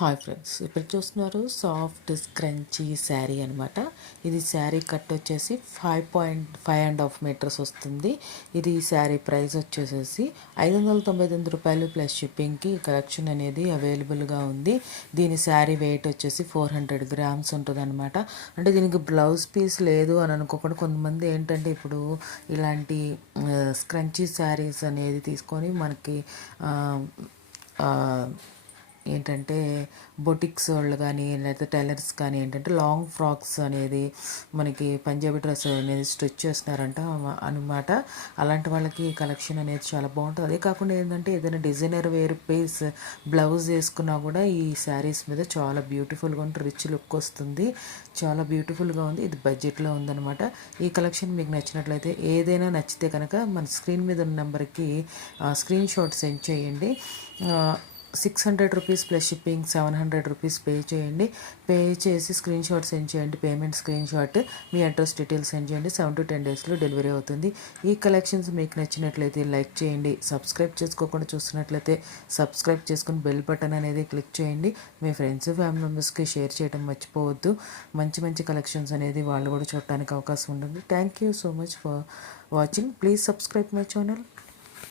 Hi friends, ఇప్పుడు చూస్తున్నారు soft scrunchie sari అనమాట. ఇది శారీ కట్ వచ్చేసి 5.5.5 మీటర్స్ వస్తుంది. ఇది శారీ ప్రైస్ వచ్చేసేసి 599 రూపాయలు ప్లస్ షిప్పింగ్కి కలెక్షన్ అనేది అవైలబుల్గా ఉంది. దీని శారీ వెయిట్ వచ్చేసి 400 గ్రామ్స్ ఉంటుంది అనమాట. అంటే దీనికి బ్లౌజ్ పీస్ లేదు అని అనుకోకుండా కొంతమంది ఏంటంటే ఇప్పుడు ఇలాంటి స్క్రంచీ శారీస్ అనేది తీసుకొని మనకి ఏంటంటే బొటిక్స్ వాళ్ళు కానీ లేకపోతే టైలర్స్ కానీ ఏంటంటే లాంగ్ ఫ్రాక్స్ అనేది మనకి పంజాబీ డ్రెస్ అనేది స్టిచ్ చేస్తున్నారంట అనమాట. అలాంటి వాళ్ళకి కలెక్షన్ అనేది చాలా బాగుంటుంది. అదే కాకుండా ఏంటంటే ఏదైనా డిజైనర్ వేర్ పీస్ బ్లౌజ్ వేసుకున్నా కూడా ఈ శారీస్ మీద చాలా బ్యూటిఫుల్గా ఉంటుంది, రిచ్ లుక్ వస్తుంది, చాలా బ్యూటిఫుల్గా ఉంది. ఇది బడ్జెట్లో ఉందన్నమాట. ఈ కలెక్షన్ మీకు నచ్చినట్లయితే ఏదైనా నచ్చితే కనుక మన స్క్రీన్ మీద ఉన్న నెంబర్కి స్క్రీన్ షాట్ సెండ్ చేయండి. 600 rupees plus shipping, 700 rupees pay చేయండి. పే చేసి స్క్రీన్ షాట్ సెండ్ చేయండి. పేమెంట్ స్క్రీన్ షాట్, మీ అడ్రస్ డీటెయిల్స్ సెండ్ చేయండి. 7 to 10 డేస్లో డెలివరీ అవుతుంది. ఈ కలెక్షన్స్ మీకు నచ్చినట్లయితే లైక్ చేయండి. సబ్స్క్రైబ్ చేసుకోకుండా చూస్తున్నట్లయితే సబ్స్క్రైబ్ చేసుకుని బెల్ బటన్ అనేది క్లిక్ చేయండి. మీ ఫ్రెండ్స్ ఫ్యామిలీ మెంబర్స్కి షేర్ చేయడం మర్చిపోవద్దు. మంచి మంచి కలెక్షన్స్ అనేది వాళ్ళు కూడా చూడటానికి అవకాశం ఉంటుంది. Thank you so much for watching. Please subscribe my channel.